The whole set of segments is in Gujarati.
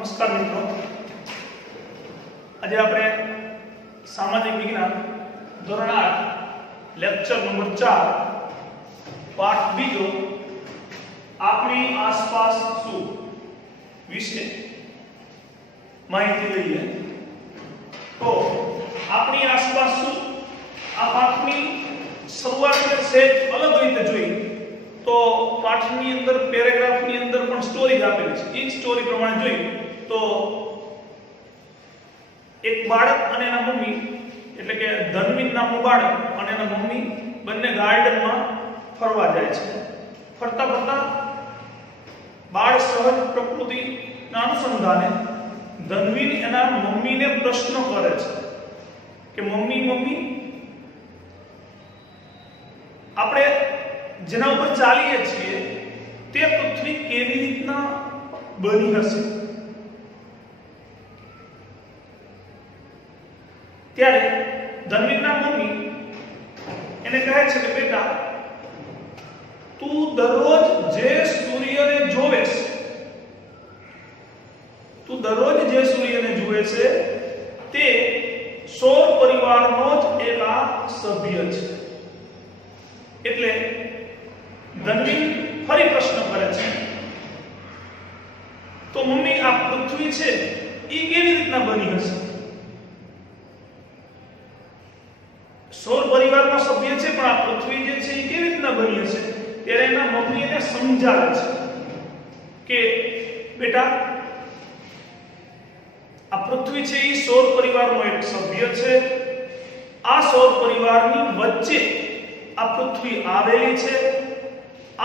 નમસ્કાર મિત્રો, આજે આપણે સામાજિક વિજ્ઞાન ધોરણ 8 લેક્ચર નંબર 4 પાઠ બીજો આપણી આસપાસ શું વિશે માહિતી લઈએ. તો આપણી આસપાસ શું આ પાઠની શરૂઆત છે અલગ રીતે જોઈ તો પાઠની અંદર પેરેગ્રાફની અંદર પણ સ્ટોરી આપેલી છે. એ સ્ટોરી પ્રમાણે જોઈ તો એક બાળક અને એના મમ્મી એટલે કે ધનવીર નામનું બાળક અને એના મમ્મી બંને ગાર્ડનમાં ફરવા જાય છે. ફરતા ફરતા બાળ સહજ પ્રકૃતિના અનુસંધાને ધનવીર એના મમ્મીને પ્રશ્ન કરે છે કે મમ્મી આપણે જેના ઉપર ચાલીએ છીએ તે પૃથ્વી કેવી રીતના બની હશે. ત્યારે ધનવીરના મમ્મી એને કહે છે કે બેટા, તું દરરોજ જે સૂર્યને જોવે છે તે સૌર પરિવારનો જ એક આ સભ્ય છે. એટલે ધનવીર ફરી પ્રશ્ન કરે છે, તો મમ્મી આ પૃથ્વી છે એ કેવી રીતના બની હશે? સૌર પરિવારનો સભ્ય છે પણ આ પૃથ્વી જે છે એ કેવી રીતના બની હશે? ત્યારે એના મમ્મી એને સમજાવે છે કે બેટા, આ પૃથ્વી છે એ સૌર પરિવારનો એક સભ્ય છે. આ સૌર પરિવારની વચ્ચે આ પૃથ્વી આવેલી છે.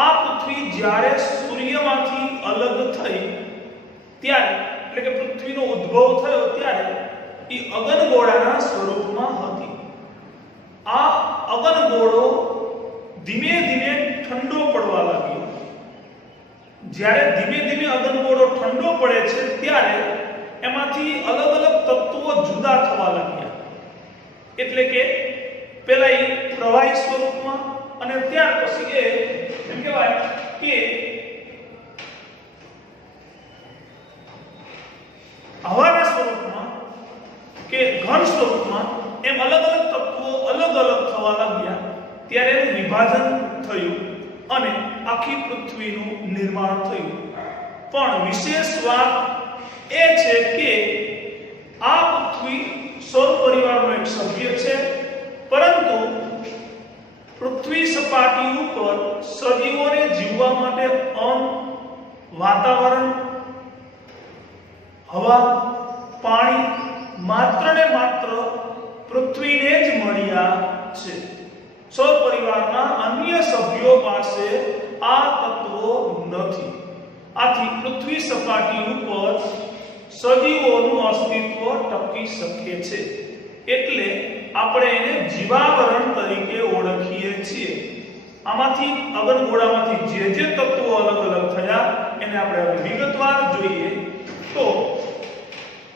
આ પૃથ્વી જ્યારે સૂર્યમાંથી અલગ થઈ ત્યારે એટલે કે પૃથ્વીનો ઉદ્ભવ થયો ત્યારે એ અગનગોળાના સ્વરૂપમાં હતી. આ અગનગોળો ધીમે ધીમે ઠંડો પડવા લાગ્યો. જ્યારે ધીમે ધીમે અગનગોળો ઠંડો પડે છે ત્યારે એમાંથી અલગ અલગ તત્વો જુદા થવા લાગ્યા. એટલે કે પહેલા એ પ્રવાહી સ્વરૂપમાં અને ત્યાર પછી એ એમ કહેવાય કે હવાના સ્વરૂપમાં કે ઘન સ્વરૂપમાં એમ અલગ અલગ તત્વો અલગ અલગ થવા લાગ્યા. ત્યારે એનું વિભાજન થયું અને આખી પૃથ્વીનું નિર્માણ થયું. પણ વિશેષ વાત એ છે કે આ પૃથ્વી સૌર પરિવારનો એક સભ્ય છે, પરંતુ પૃથ્વી સપાટી ઉપર સજીવોને જીવવા માટે અન્ન, વાતાવરણ, હવા, પાણી માત્ર ને માત્ર પૃથ્વીને જ મળ્યા છે. સૌર પરિવારના અન્ય સભ્યો પાસે આ તત્વો નથી. આથી પૃથ્વી સપાટી ઉપર સજીવોનું અસ્તિત્વ ટકી શકે છે. એટલે આપણે એને જીવાવરણ તરીકે ઓળખીએ છીએ. આમાંથી અગનગોળામાંથી જે તત્વો અલગ અલગ થયા એને આપણે વિગતવાર જોઈએ. તો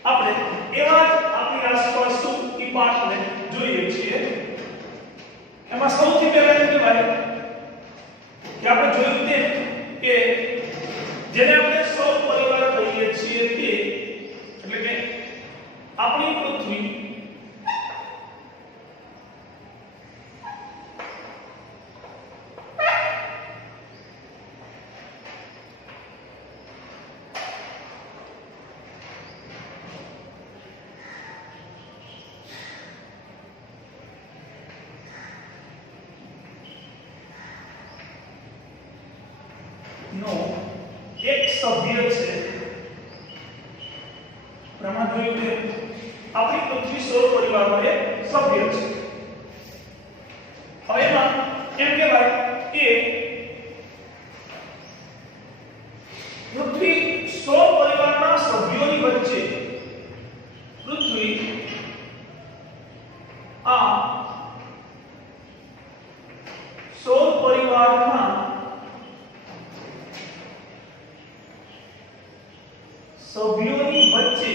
આપણે એવા જ આપણી આસપાસ શું એ પાઠને જોઈએ છીએ. એમાં સૌથી પહેલા એ કહેવાય કે આપણે જોયું તેમ કે જેને આપણે સૌર પરિવાર કહીએ છીએ તે એટલે કે આપણી પૃથ્વી નો એક સભ્ય છે. પ્રમાણ જોયું કે આપણી પૃથ્વી સૌર પરિવારનો એક સભ્ય છે. હવે એમાં એમ કહેવાય કે પૃથ્વી સૌર પરિવારના સભ્યોની વચ્ચે પૃથ્વી આ સૌર પરિવારના સભ્યોની વચ્ચે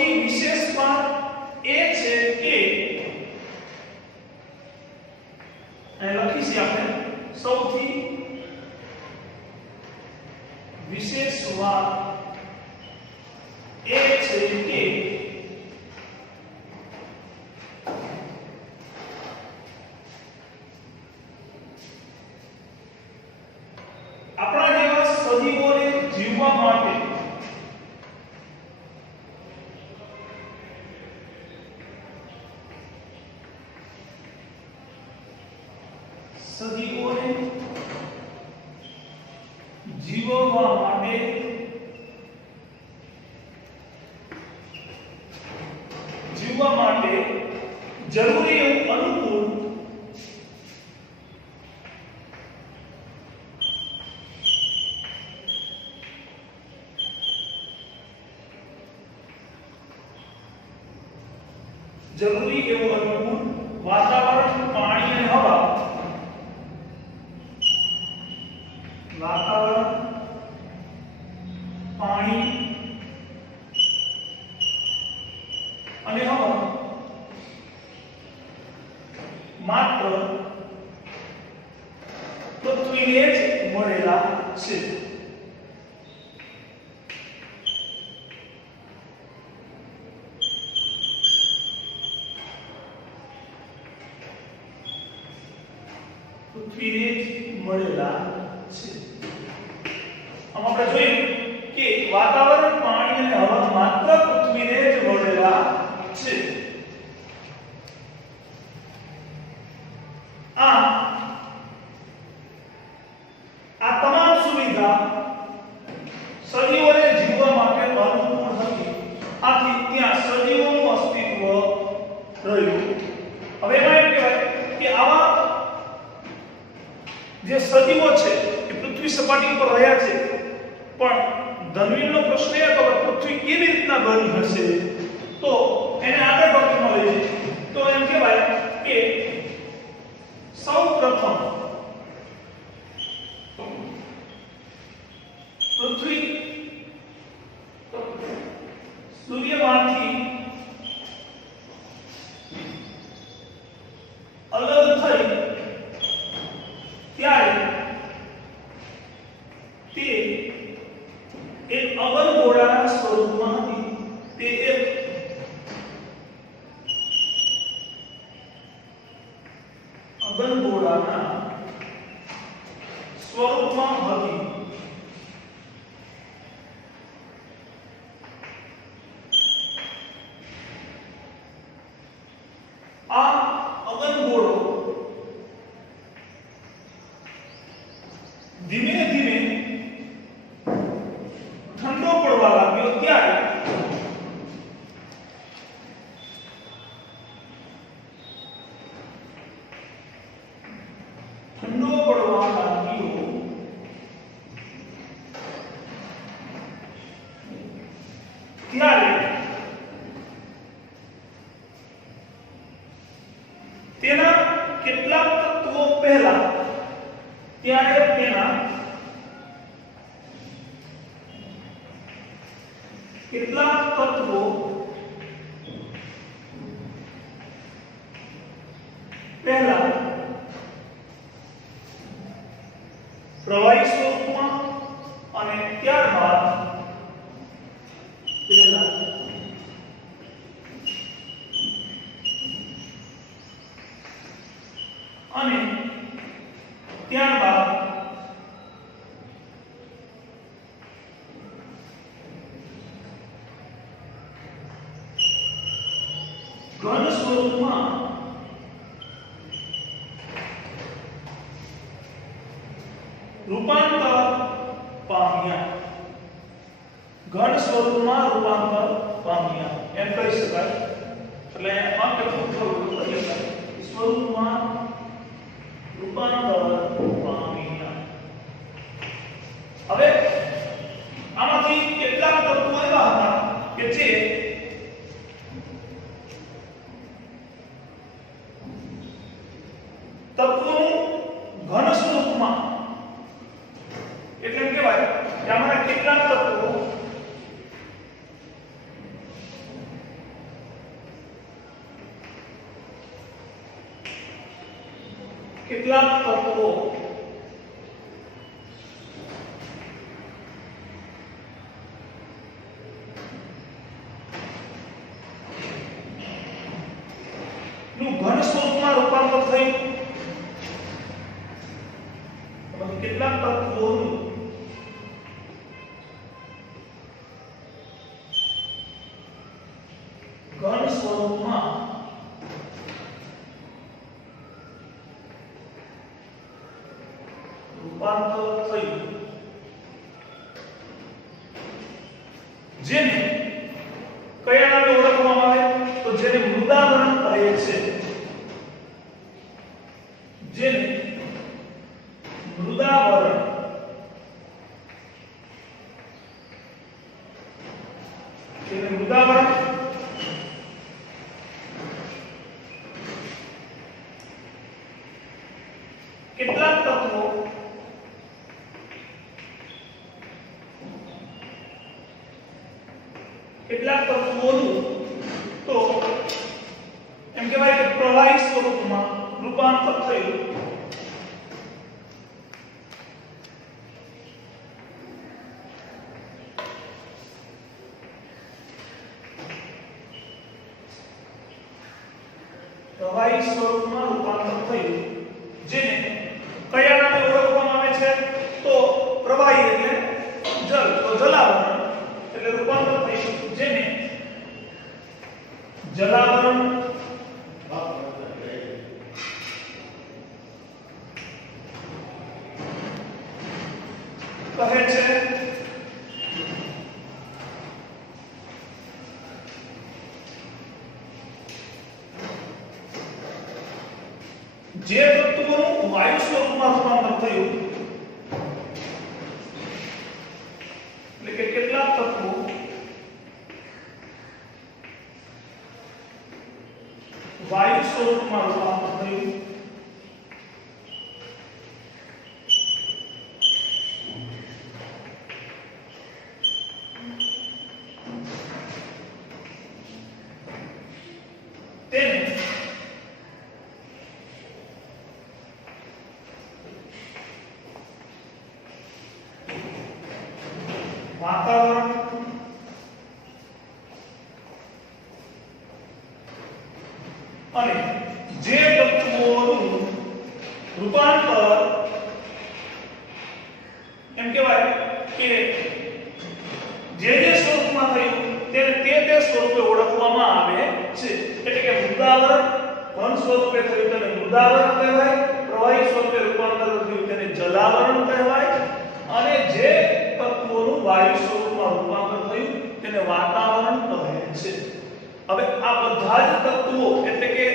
સૌથી વિશેષ વાત એ છે કે અહીં લખી છે આપણે સૌથી વિશેષ વાત એ છે કે આપણા જેવા સજીવોને જીવવા માટે જીવવા માટે જરૂરી એવું અનુકૂળ વાતાવરણ, પાણી અને હવા, વાતાવરણ, પાણી અને હવા માત્ર પૃથ્વીને જ મળેલા છે. પૃથ્વીને જ મળેલા છે. આમ આપણે જોયું કે વાતાવરણ, પાણી અને હવા માત્ર પૃથ્વીને જ મળેલા છે. આ તમામ સુવિધા સજીવોને જીવવા માટે અનુકૂળ હતી. આથી ત્યાં સજીવોનું અસ્તિત્વ રહ્યું. હવે એમાં એમ કહેવાય કે આવા જે સજીવો છે એ પૃથ્વી સપાટી પર રહ્યા છે, પણ ધનવીરનો પ્રશ્ન એ હતો કે પૃથ્વી કેવી રીતના બની હશે, તો એને આગળ ટોપિકમાં લઈએ તો એમ કહેવાય કે સૌપ્રથમ પૃથ્વી સૂર્યમાંથી અલગ થઈ ત્યારે તે એક અગનગોળાના સ્વરૂપમાં હતી. તે એક અગનગોળાના સ્વરૂપમાં હતી. આ અગનગોળો ધીમે ધીમે ઠંડો પડવા લાગ્યો ત્યારે તેના કેટલાક તત્વો પહેલા ત્યારે તેના કેટલાક તત્વો પહેલા પ્રવાહી સ્વરૂપમાં અને ત્યારબાદ પહેલા અને ત્યારબાદ ઘન સ્વરૂપમાં રૂપાંતર પામ્યા. ઘન સ્વરૂપમાં રૂપાંતર પામ્યા એમ કહી શકાય. એટલે આ કેટલું ખરું કહી શકાય. સ્વરૂપમાં રૂપાંતર પામ્યા. હવે આમાંથી કેટલાક તત્વો એવા હતા કે જે તત્વોનું ઘન સ્વરૂપમાં, એટલે એમ કહેવાય કે આમાંના કેટલાક તત્વો કેટલાક તત્વો નું ઘન સ્વરૂપમાં રૂપાંતર થયું. કેટલાક તત્વોનું ઘન સ્વરૂપમાં રૂપાંતર થયું, જેને કયા નામે ઓળખવામાં આવે તો જેને મૃદાવરણ કહે છે. જેને મૃદાવરણ કેટલાક તત્વો કેટલાક તત્વોનું તો એમ કહેવાય કે પ્રવાહી સ્વરૂપમાં રૂપાંતર થયું. પ્રવાહી સ્વરૂપમાં રૂપાંતર થયું, જેને કયા નામે ઓળખવામાં આવે છે તો પ્રવાહી એટલે જલ, તો જલાવરણ એટલે રૂપાંતર થયું, જેને જલાવરણ કહે છે. જે તત્વોનું વાયુ સ્વરૂપમાં રૂપાંતર થયું એટલે કે કેટલાક તત્વો વાયુ સ્વરૂપમાં રૂપાંતર થયું, તેને વાતાવરણ અને જે તત્વોનું રૂપાંતર એમ કહેવાય કે જે સ્વરૂપમાં થયું તેને તે સ્વરૂપે ઓળખવામાં આવે છે. એટલે કે મૃદાવરણ ઘન સ્વરૂપે થયું તેને મૃદાવરણ કહેવાય, પ્રવાહી સ્વરૂપે રૂપાંતર થયું તેને જલાવરણ કહેવાય, અને જે તત્વોનું વાયુ સ્વરૂપમાં રૂપાંતર થયું તેને વાતાવરણ કહે છે. હવે આ બધા જ તત્વો એટલે કે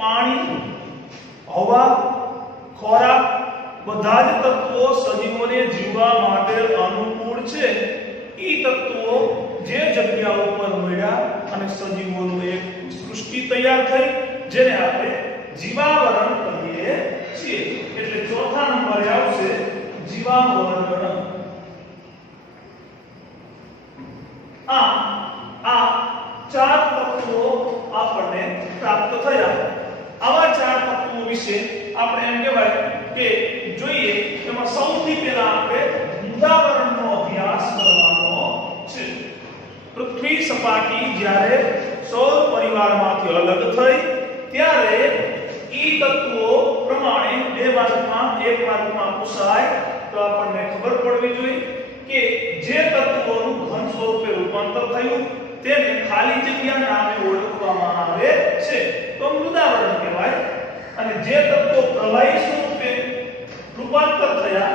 પાણી, હવા, ખોરાક બધા જ તત્વો સજીવોને જીવવા માટે અનુકૂળ છે. ઈ તત્વો જે જગ્યાઓ પર મળ્યા અને સજીવોનું એક સૃષ્ટિ તૈયાર થઈ, જેને આપણે જીવાવરણ કહીએ છીએ. એટલે ચોથા નંબરે આવશે જીવાવરણ. આ ચાર તત્વો આપણને પ્રાપ્ત થયા. આવા ચાર તત્વો વિશે આપણે એમ કહેવાય કે જોઈએ તેમાં સૌથી પહેલા આપણે મૃદાવરણનો અભ્યાસ કરવાનો છે. પૃથ્વી સપાટી જ્યારે સૌર પરિવારમાંથી અલગ થઈ ત્યારે ઈ તત્વો પ્રમાણે બે ભાગમાં એક ભાગમાં પૂછાય તો આપણને ખબર પડવી જોઈએ કે જે તત્વોનું ઘન સ્વરૂપે રૂપાંતર થયું તેને ખાલી જગ્યા નામે ઓળખવામાં આવે છે તો મૃદાવરણ કહેવાય, અને જે તત્વો પ્રવાહી સ્વરૂપે રૂપાંતર થયા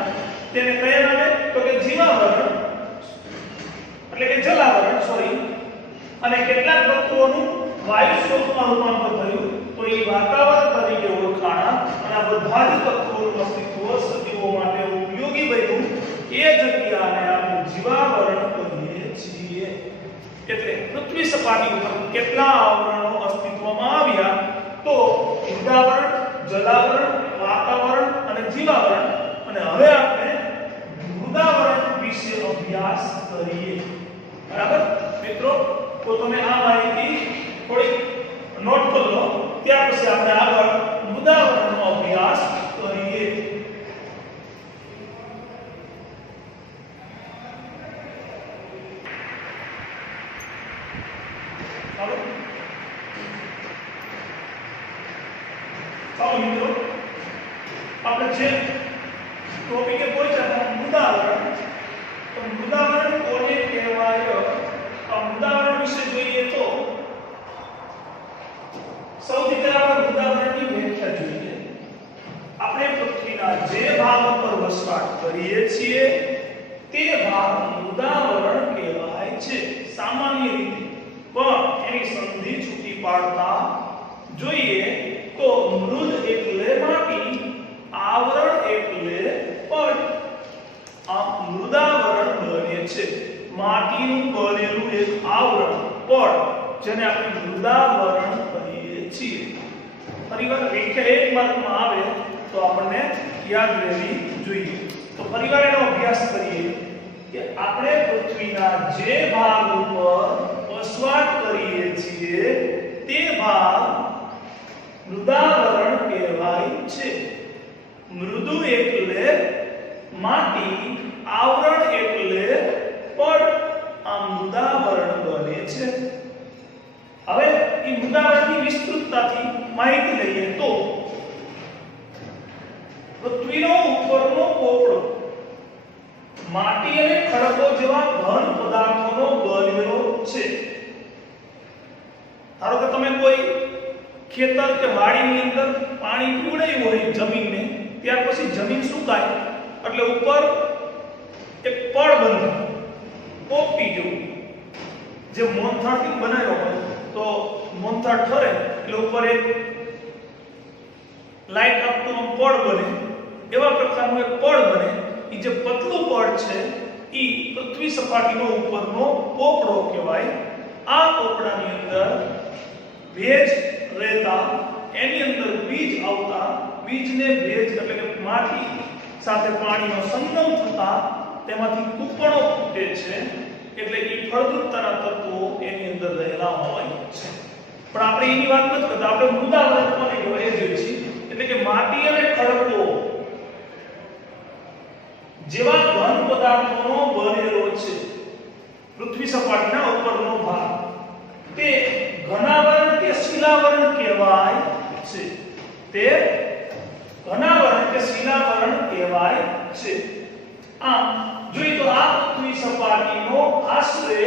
તેને કયા નામે તો કે જીવાવરણ એટલે કે જલાવરણ અને કેટલાક તત્વોનું વાયુ સ્વરૂપમાં રૂપાંતર થયું તો એ વાતાવરણ તરીકે ઓળખાણા. અને આ બધા જ તત્વોનું અસ્તિત્વ સજીવો માટે ઉપયોગી બન્યું એ જગ્યાને આપણે જીવાવરણ કહીએ છીએ. એટલે પૃથ્વી સપાટી ઉપર કેટલા આવરણો અસ્તિત્વમાં આવ્યા તો મૃદાવરણ, જલાવરણ, વાતાવરણ અને જીવાવરણ. અને હવે આપણે મૃદાવરણ વિશે અભ્યાસ કરીએ. બરાબર મિત્રો, તો તમે આ માહિતી થોડી નોટ કરી લો, ત્યાર પછી આપણે આગળ મૃદાવરણનો અભ્યાસ કરીએ. ચાલો મિત્રો આપણે જે ટોપિકે પહોંચ્યા મૃદાવરણ. તો મૃદાવરણ કોને કહેવાય? આ મૃદાવરણ વિશે જોઈએ તો સૌથી પહેલા આપણે મૃદાવરણની વ્યાખ્યા જોઈએ. આપણે પૃથ્વીના જે ભાગ પર વસવાટ કરીએ છીએ તે ભાગ મૃદાવરણ કહેવાય છે સામાન્ય રીતે. પણ એની સંધિ છૂટી પાડતા જોઈએ તો મૃદ એટલે માટી, આવરણ એટલે પડ. આ મૃદાવરણ બને છે માટીનું બનેલું એક આવરણ, પડ, જેને આપણે મૃદાવરણ કહીએ છીએ. ફરીવાર વ્યાખ્યા એક માર્કમાં આવે તો આપણને યાદ રહેવી જોઈએ. તો ફરીવાર એનો અભ્યાસ કરીએ કે આપણે પૃથ્વીના જે ભાગ ઉપર વસવાટ કરીએ છીએ તે ભાગ મૃદાવરણ કહેવાય છે. મૃદુ એટલે માટી, આવરણ એટલે પડ. આ મૃદાવરણ બને છે. હવે એ મૃદાવરણની વિસ્તૃતતાથી માહિતી લઈએ તો પૃથ્વીનો ઉપરનો પોપડો માટી અને ખડકો જેવા ઘન પદાર્થોનો બનેલો છે. ધારો કે તમે કોઈ ખેતર કે વાડીની અંદર પાણી પીવડાવ્યું હોય જમીનને, ત્યાર પછી જમીન સુકાય એટલે ઉપર એક પડ બંધાય, પોપટી જેવું, જે મોનથાળથી બનાવ્યો હોય તો મોનથાળ ઠરે એટલે ઉપર એક લાઈટ આપતું પડ બને. એવા પ્રકારનું એક પડ બને. એ જે પતલું પડ છે એ પૃથ્વી સપાટીનો ઉપરનો પોપડો કહેવાય. આ પોપડાની અંદર ભેજ રહેતા એની અંદર બીજ આવતા, બીજને ભેજ એટલે કે માટી સાથે પાણીનો સંગમ થતા તેમાંથી કૂપણો ફૂટે છે. એટલે એ ફળદ્રુપતાના તત્વો એની અંદર રહેલા હોય છે. પણ આપણે એની વાત નથી કરતા, આપણે મૃદાવરણ કોને કહેવાય એ જોઈએ છીએ. એટલે કે માટી અને ખડકો જેવા ઘન પદાર્થોનો બનેલો છે પૃથ્વી સપાટીના ઉપરનો ભાગ, તે ઘનાવરણ કે શિલાવરણ કહેવાય છે. તે ઘનાવરણ કે શિલાવરણ કહેવાય છે. આમ જોઈએ તો આ પૃથ્વી સપાટીનો આશરે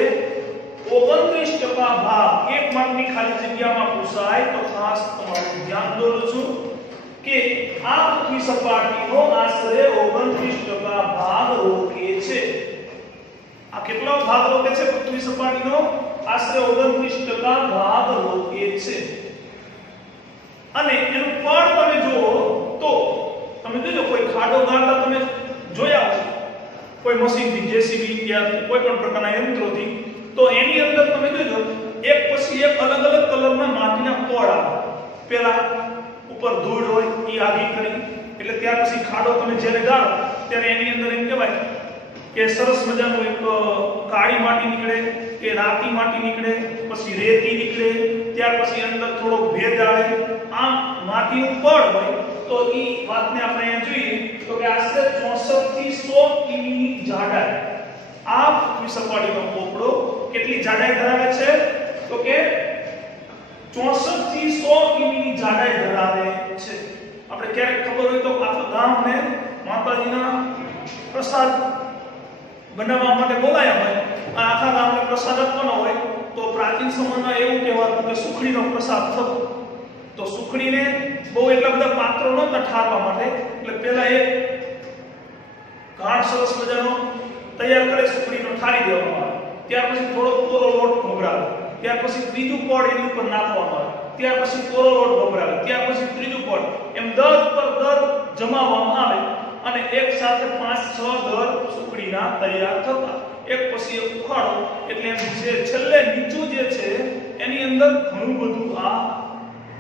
29% ભાગ એક માર્કની ખાલી જગ્યામાં પૂછાય તો ખાસ તમારું ધ્યાન દોરું છું કે આ પૃથ્વી સપાટીનો આશરે 29% ભાગ રોકે છે. આ કેટલો ભાગ રોકે છે? પૃથ્વી સપાટીનો આશરે 29% ભાગ રોકે છે. અને એનું પડ તમે જુઓ તો તમે જોજો કોઈ ખાડો ગાળતા તમે જોયા હશે કોઈ મશીનથી, જેસીબી યા કોઈ પણ પ્રકારના યંત્રોથી, તો એની અંદર તમે જોજો એક પછી એક અલગ અલગ કલરના માટીના પડ આવે. પહેલા ઉપર ધૂળ હોય એ આગી કરી એટલે ત્યાર પછી ખાડો તમે જ્યારે ગાળો ત્યારે એની અંદર એમ કહેવાય કે સરસ મજાનું એક કાળી માટી નીકળે કે રાતી માટી નીકળે, પછી રેતી નીકળે, ત્યાર પછી અંદર થોડો ભેજ આવે. આમ માટીનું પડ હોય તો એ વાતને આપણે અહીંયા જોઈએ તો કે આશરે 64 થી 100 કિમીની જાડાઈ આ પૃથ્વી સપાટીનો પોપડો કેટલી જાડાઈ ધરાવે છે? તો કે 64 થી 100 કિમીની જાડાઈ ધરાવે છે. આપણે ક્યારેક ખબર હોય તો આખા ગામને માતાજીના પ્રસાદ બનાવવા માટે બોલાયા હોય, આખા ગામને પ્રસાદ આપવાનો હોય તો પ્રાચીન સમયમાં એવું કહેવાતું કે સુખડીનો પ્રસાદ થતો. તો સુખડીને બહુ એટલા બધા પાત્રો નહોતા ઠારવા માટે, એટલે પહેલા એક ઘાટ સરસ મજાનો તૈયાર કરે, સુખડીનો ઠારી દેવામાં આવે. ત્યાર પછી થોડો કોરો લોટ ભભરાવે, ત્યાર પછી ત્રીજું પડ એની ઉપર નાખવામાં આવે, ત્યાર પછી કોરો લોટ ભભરાવે, ત્યાર પછી ત્રીજું પડ, એમ દર ઉપર દર જમાવવામાં આવે અને એક સાથે 5-6 દર સુખડીના તૈયાર થતા. એક પછી એક ઉખાડો એટલે એમ જે છેલ્લે નીચું જે છે એની અંદર ઘણું બધું આ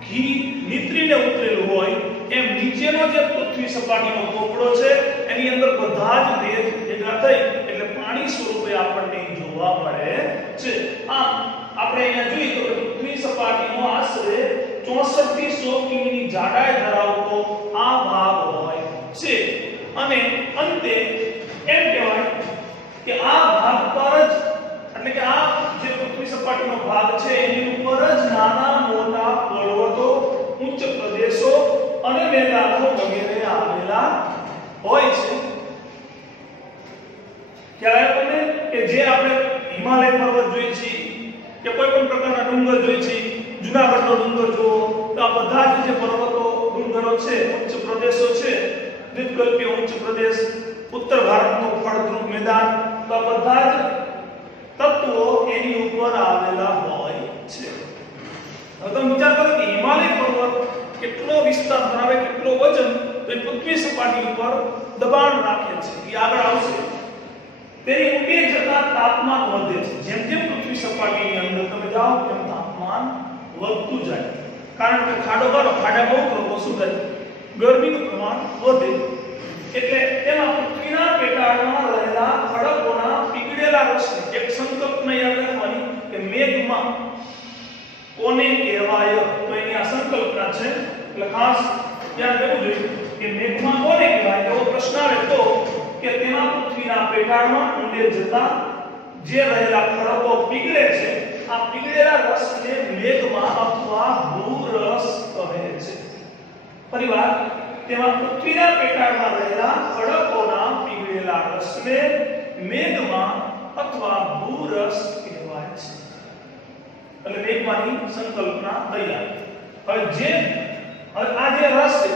ઘી નીતરીને ઉતરેલું હોય, એમ નીચેનો જે પૃથ્વી સપાટીનો પોપડો છે એની અંદર બધા જ ભેજ ભેગા થઈ એટલે પાણી સ્વરૂપે આપણને જોવા મળે છે. આમ આપણે અહીંયા જોઈએ તો પૃથ્વી સપાટીનો આશરે 64 થી 100 કિમીની જાડાઈ ધરાવતો આ ભાગ હોય અને અંતે એમ કહેવાય કે આ ભાગ પર જ એટલે કે આ જે પૃથ્વી સપાટીનો ભાગ છે એની ઉપર જ નાના મોટા પર્વતો, ઉચ્ચ પ્રદેશો અને મેદાનો વગેરે આવેલા હોય છે. ક્યારે આપણે કે જે આપણે હિમાલય પર્વત જોઈએ છીએ કે કોઈ પણ પ્રકારના ડુંગર જોઈએ છીએ, જૂનાગઢનો ડુંગર જુઓ તો આ બધા જ જે પર્વતો ડુંગરો છે, ઉચ્ચ પ્રદેશો છે, દ્વીપકલ્પીય ઉચ્ચ પ્રદેશ, ઉત્તર ભારતનું ફળદ્રુપ મેદાન, તો આ બધા જ તત્વો એની ઉપર આવેલા હોય છે. હવે તમે વિચાર કરો કે હિમાલય પર્વત કેટલો વિસ્તાર ધરાવે, કેટલો વજન, તો એ પૃથ્વી સપાટી ઉપર દબાણ રાખે છે, એ આગળ આવશે. તેની ઊંડે જતા તાપમાન વધે છે. જેમ જેમ પૃથ્વી સપાટીની અંદર તમે જાઓ તેમ તાપમાન વધતું જાય, કારણ કે ખાડો કરો, ખાડા બહુ કરો તો શું થાય, ગરમીનું પ્રમાણ વધે. એટલે તેમાં પૃથ્વીના પેટાળમાં રહેલા ખડકોના પીગળેલા રસને એક સંકલ્પના યાદ રાખવાની કે મેઘમાં કોને કહેવાય, તો એની આ સંકલ્પના છે. એટલે ખાસ ધ્યાન દેવું જોઈએ કે મેઘમાં કોને કહેવાય. એવો પ્રશ્ન આવે તો કે તેના પૃથ્વીના પેટાળમાં ઊંડે જતા જે રહેલા ખડકો પીગળે છે, આ પીગળેલા રસને મેઘમાં અથવા ભૂરસ કહે છે. પરિવાર તેમાં પૃથ્વીના પેટાળમાં રહેલા ખડકોના પીગળેલા રસને મેઘમાં અથવા ભૂરસ કહેવાય છે. એટલે મેઘમાંની સંકલ્પના તૈયાર. હવે આ જે રસ છે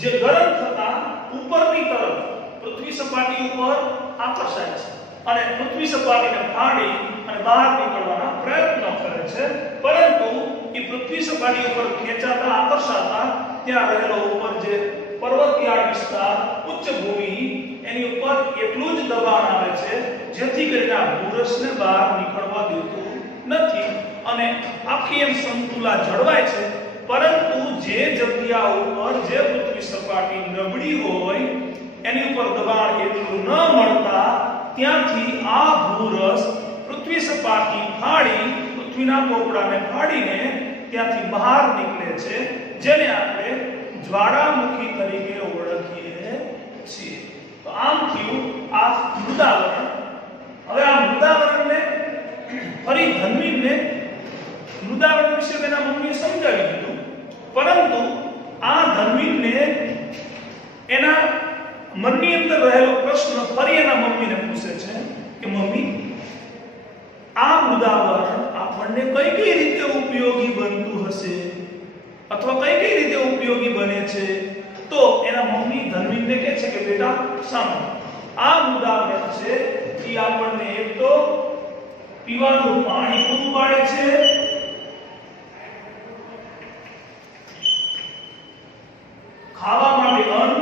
જે ગરમ થતા ઉપરની તરફ પૃથ્વી સપાટી ઉપર આકર્ષાય છે અને પૃથ્વી સપાટીને ફાડી અને બહાર નીકળવાના પ્રયત્નો કરે છે, પરંતુ એ પૃથ્વી સપાટી ઉપર ખેંચાતા, આકર્ષાતા ત્યાં રહેલો ઉપર જે પર્વતીય વિસ્તાર, ઉચ્ચ ભૂમિ, એની ઉપર એટલું જ દબાણ આવે છે જેથી કરીને આ ભૂરસને બહાર નીકળવા દેતું નથી અને આખી એમ સંતુલા જળવાય છે. પરંતુ જે જગ્યા ઉપર જે પૃથ્વી સપાટી નબળી હોય એની ઉપર દબાણ એટલું ન મળતા ત્યાંથી આ ભૂરસ પૃથ્વી સપાટી ફાડી, પૃથ્વીના પોપડાને ફાડીને ત્યાંથી બહાર નીકળે છે, જેને આપણે જ્વાળામુખી તરીકે ઓળખીએ છીએ. તો આમ થયું આ મૃદાવરણ. હવે આ મૃદાવરણને ફરી ધન્વીને મૃદાવરણ વિશે તેના મમ્મીએ સમજાવી દીધું, પરંતુ આ ધન્વીને એના મનની અંદર રહેલો પ્રશ્ન ફરી એના મમ્મીને પૂછે છે કે મમ્મી, આ મૃદાવરણ આપણને કઈ કઈ રીતે ઉપયોગી બનતું હશે અથવા કઈ કઈ રીતે ઉપયોગી બને છે? તો એના મમ્મી ધન્વીને કહે છે કે બેટા સાંભળો, આ મૃદાવરણ છે એ આપણને એક તો પીવાનું પાણી પૂરું પાડે છે, ખાવા માટે અન્ન,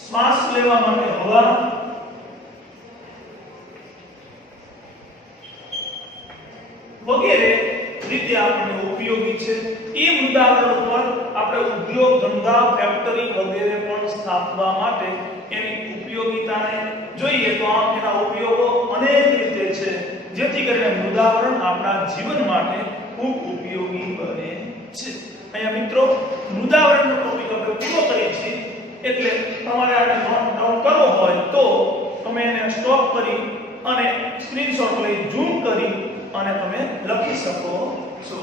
શ્વાસ લેવા માટે હવા, વગેરે રીતે આપણને ઉપયોગી છે. એ મૃદાવરણ ઉપર આપણે ઉદ્યોગ, ધંધા, ફેક્ટરી વગેરે પણ સ્થાપવા માટે એની ઉપયોગિતાને જોઈએ તો એના ઉપયોગો અનેક રીતે છે, જેથી કરીને મૃદાવરણ આપણા જીવન માટે ખૂબ ઉપયોગી બને છે. અહીંયા મિત્રો મૃદાવરણનો ટોપિક આપણે પૂરો કરીએ છીએ. એટલે તમારે આને નોટ ડાઉન કરવો હોય તો તમે એને સ્ટોપ કરી અને સ્ક્રીનશોટ લઈ ઝૂમ કરી અને તમે લખી શકો છો.